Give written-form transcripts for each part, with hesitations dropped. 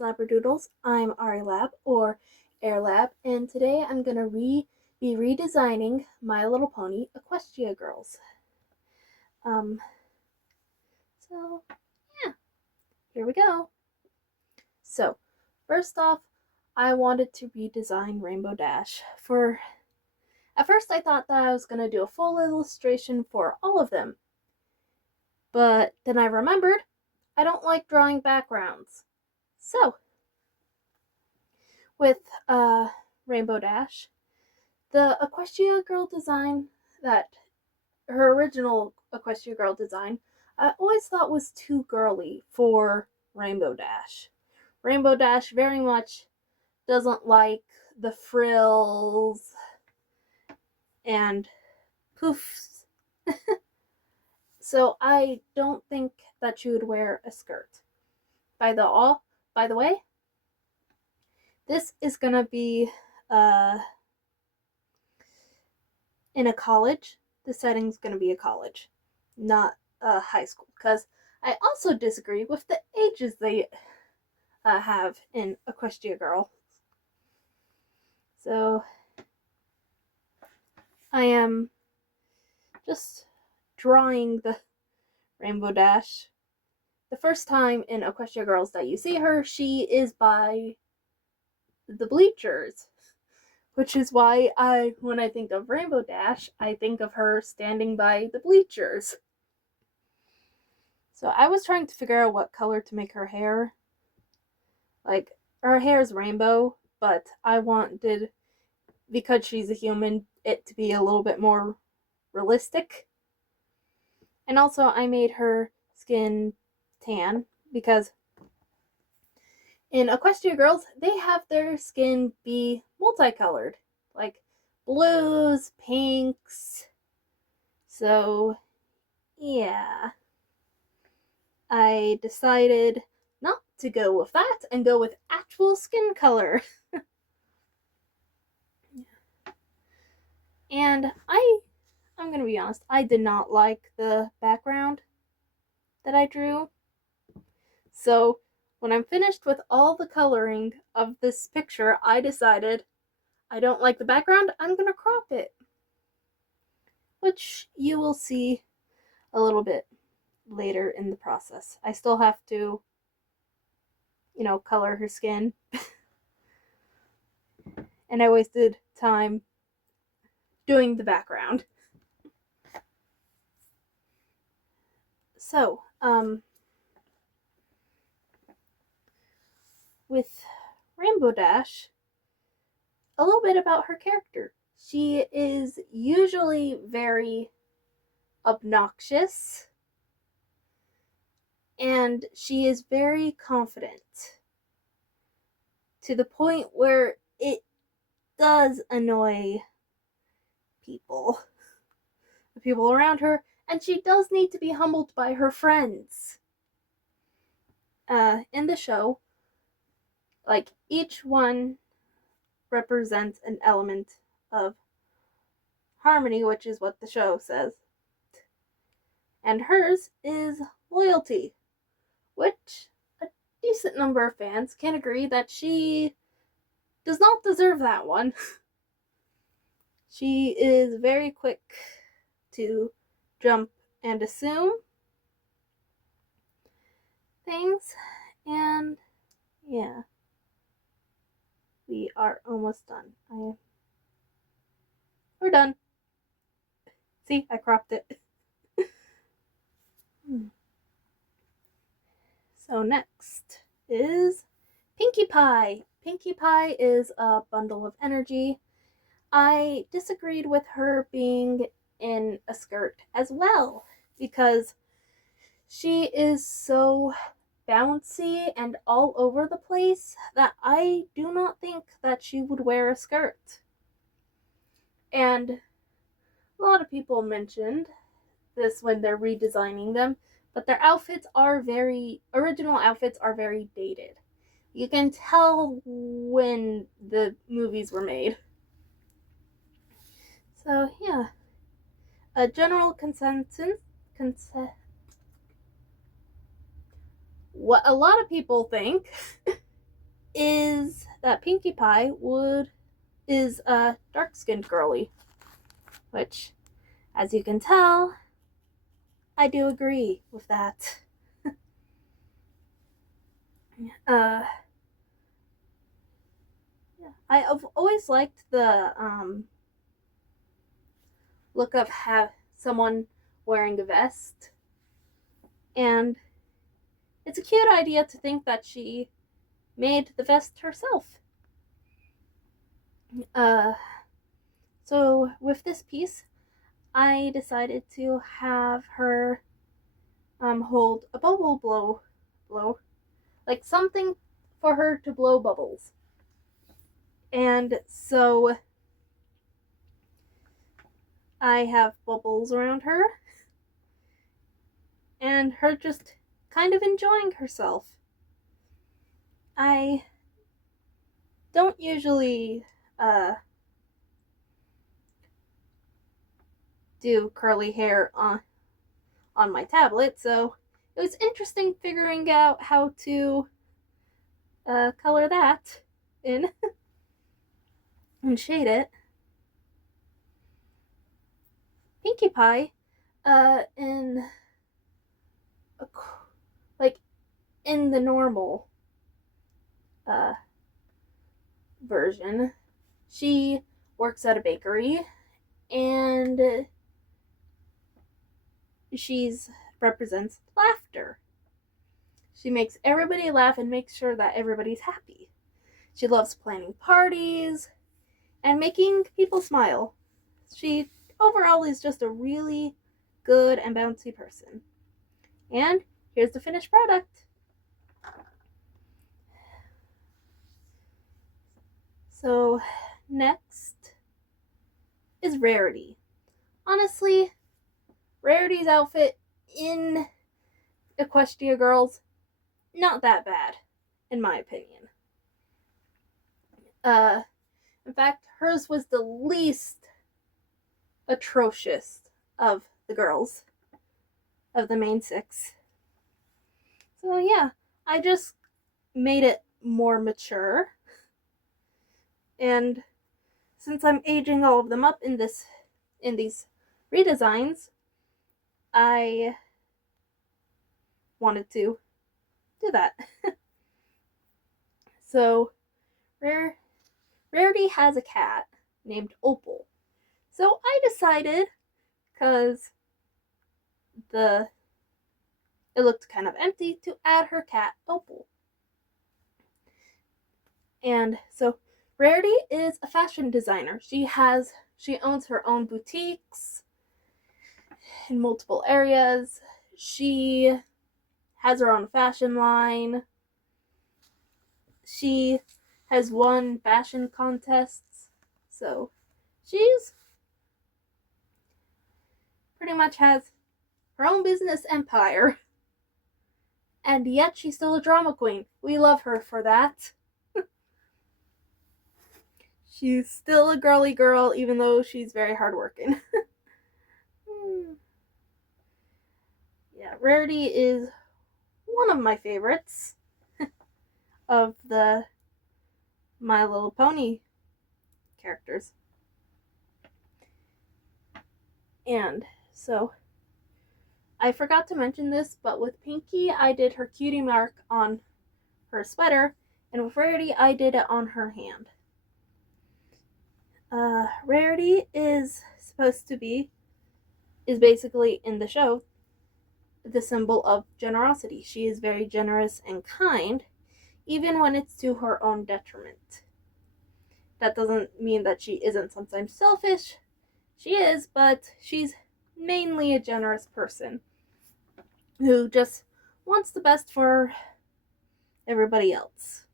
Labradoodles. I'm Ari Lab, or Air Lab, and today I'm going to be redesigning My Little Pony Equestria Girls. So, yeah, here we go. So, first off, I wanted to redesign Rainbow Dash. At first I thought that I was going to do a full illustration for all of them, but then I remembered I don't like drawing backgrounds. So, with Rainbow Dash, the Equestria Girl design, her original Equestria Girl design, I always thought was too girly for Rainbow Dash. Rainbow Dash very much doesn't like the frills and poofs. So I don't think that she would wear a skirt. By the way, this is gonna be in a college. The setting's gonna be a college, not a high school, because I also disagree with the ages they have in Equestria Girl. So I am just drawing the Rainbow Dash. The first time in Equestria Girls that you see her, she is by the bleachers, which is why when I think of Rainbow Dash, I think of her standing by the bleachers. So I was trying to figure out what color to make her hair. Like, her hair is rainbow, but I wanted, because she's a human, it to be a little bit more realistic. And also I made her skin tan, because in Equestria Girls, they have their skin be multicolored, like blues, pinks. So, yeah. I decided not to go with that and go with actual skin color. And I'm gonna be honest, I did not like the background that I drew. So when I'm finished with all the coloring of this picture, I decided I don't like the background, I'm gonna crop it. Which you will see a little bit later in the process. I still have to, color her skin. And I wasted time doing the background. So, with Rainbow Dash, a little bit about her character. She is usually very obnoxious, and she is very confident, to the point where it does annoy people, the people around her, and she does need to be humbled by her friends. In the show, like, each one represents an element of harmony, which is what the show says. And hers is loyalty, which a decent number of fans can agree that she does not deserve that one. She is very quick to jump and assume things, and yeah, we are almost done. We're done. See, I cropped it. So next is Pinkie Pie. Pinkie Pie is a bundle of energy. I disagreed with her being in a skirt as well, because she is so bouncy and all over the place that I do not think that she would wear a skirt. And a lot of people mentioned this when they're redesigning them, but their original outfits are very dated. You can tell when the movies were made. So, yeah. A general consensus, what a lot of people think is that Pinkie Pie is a dark-skinned girly, which, as you can tell, I do agree with that. uh, yeah, I've always liked the look of someone wearing a vest, and it's a cute idea to think that she made the vest herself. Uh, so with this piece, I decided to have her hold a bubble blow, like something for her to blow bubbles. And so I have bubbles around her, and her just kind of enjoying herself. I don't usually do curly hair on my tablet, so it was interesting figuring out how to color that in and shade it. Pinkie Pie, in like in the normal uh, version, she works at a bakery, and she's represents laughter. She makes everybody laugh and makes sure that everybody's happy. She loves planning parties and making people smile. She overall is just a really good and bouncy person. And here's the finished product. So next is Rarity. Honestly, Rarity's outfit in Equestria Girls, not that bad, in my opinion. In fact, hers was the least atrocious of the girls, of the main six. So yeah, I just made it more mature. And since I'm aging all of them up in these redesigns, I wanted to do that. So Rarity has a cat named Opal. So I decided, because it looked kind of empty, to add her cat Opal. And so Rarity is a fashion designer. She owns her own boutiques in multiple areas. She has her own fashion line. She has won fashion contests. So she's pretty much has her own business empire. And yet she's still a drama queen. We love her for that. She's still a girly girl, even though she's very hardworking. Yeah, Rarity is one of my favorites of the My Little Pony characters. And so, I forgot to mention this, but with Pinkie, I did her cutie mark on her sweater, and with Rarity, I did it on her hand. Rarity is basically in the show the symbol of generosity. She is very generous and kind, even when it's to her own detriment. That doesn't mean that she isn't sometimes selfish. She is, but she's mainly a generous person who just wants the best for everybody else.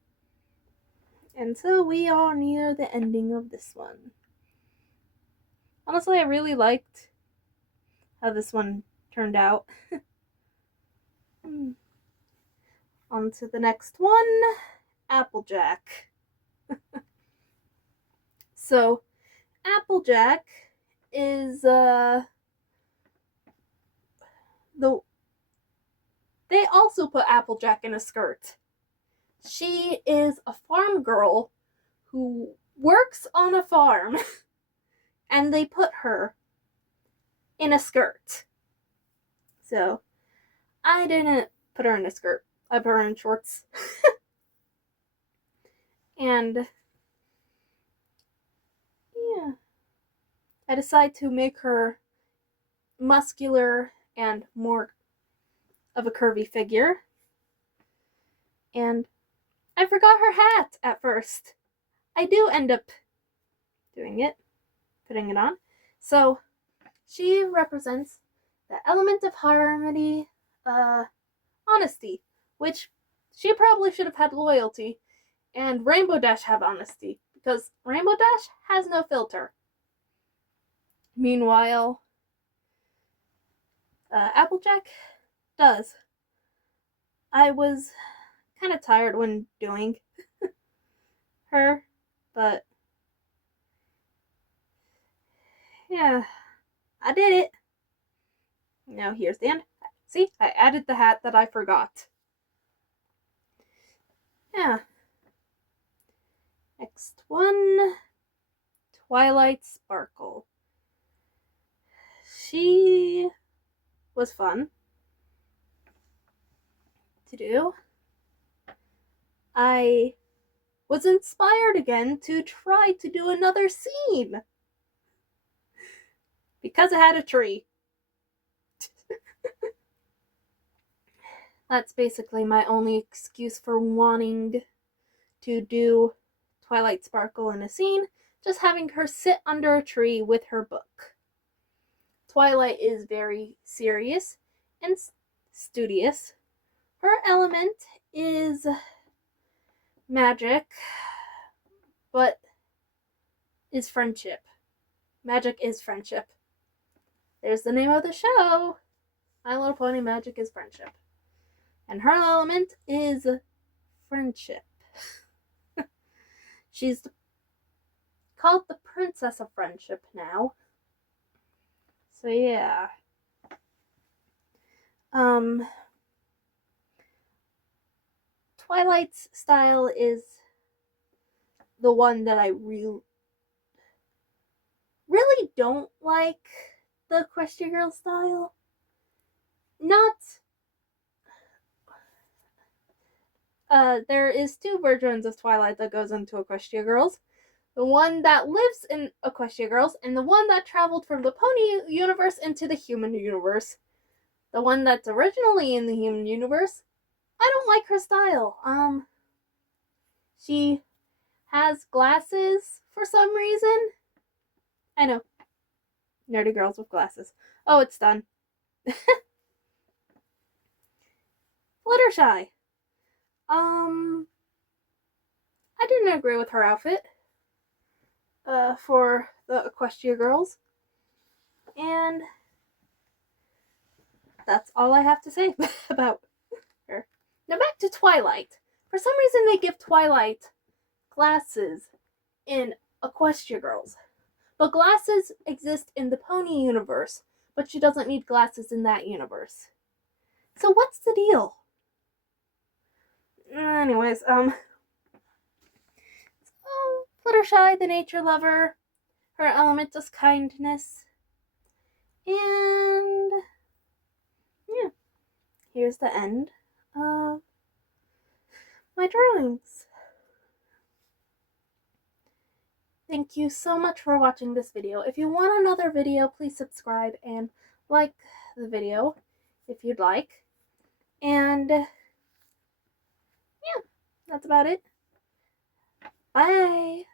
And so we are near the ending of this one. Honestly, I really liked how this one turned out. On to the next one, Applejack. So, Applejack is they also put Applejack in a skirt. She is a farm girl who works on a farm, and they put her in a skirt. So, I didn't put her in a skirt. I put her in shorts. And, yeah. I decided to make her muscular and more of a curvy figure. And I forgot her hat at first. I do end up doing it, putting it on. So, she represents the element of harmony, honesty, which she probably should have had loyalty, and Rainbow Dash have honesty, because Rainbow Dash has no filter. Meanwhile, Applejack does. I was kind of tired when doing her, but yeah, I did it. Now here's the end. See, I added the hat that I forgot. Yeah. Next one, Twilight Sparkle. She was fun to do. I was inspired again to try to do another scene because it had a tree. That's basically my only excuse for wanting to do Twilight Sparkle in a scene, just having her sit under a tree with her book. Twilight is very serious and studious. Her element is magic, but is friendship. Magic is friendship. There's the name of the show. My Little Pony Magic is Friendship. And her element is friendship. She's called the Princess of Friendship now. So yeah. Twilight's style is the one that I really don't like, the Equestria Girl style. There is two versions of Twilight that goes into Equestria Girls. The one that lives in Equestria Girls, and the one that traveled from the Pony universe into the human universe. The one that's originally in the human universe, I don't like her style. She has glasses for some reason. I know. Nerdy girls with glasses. Oh, it's done. Fluttershy. I didn't agree with her outfit. For the Equestria Girls. And that's all I have to say about her. Now back to Twilight. For some reason they give Twilight glasses in Equestria Girls. But glasses exist in the Pony universe, but she doesn't need glasses in that universe. So what's the deal? Anyways, Fluttershy, the nature lover. Her element is kindness. And yeah, here's the end of my drawings. Thank you so much for watching this video. If you want another video, please subscribe and like the video if you'd like. And yeah, that's about it. Bye!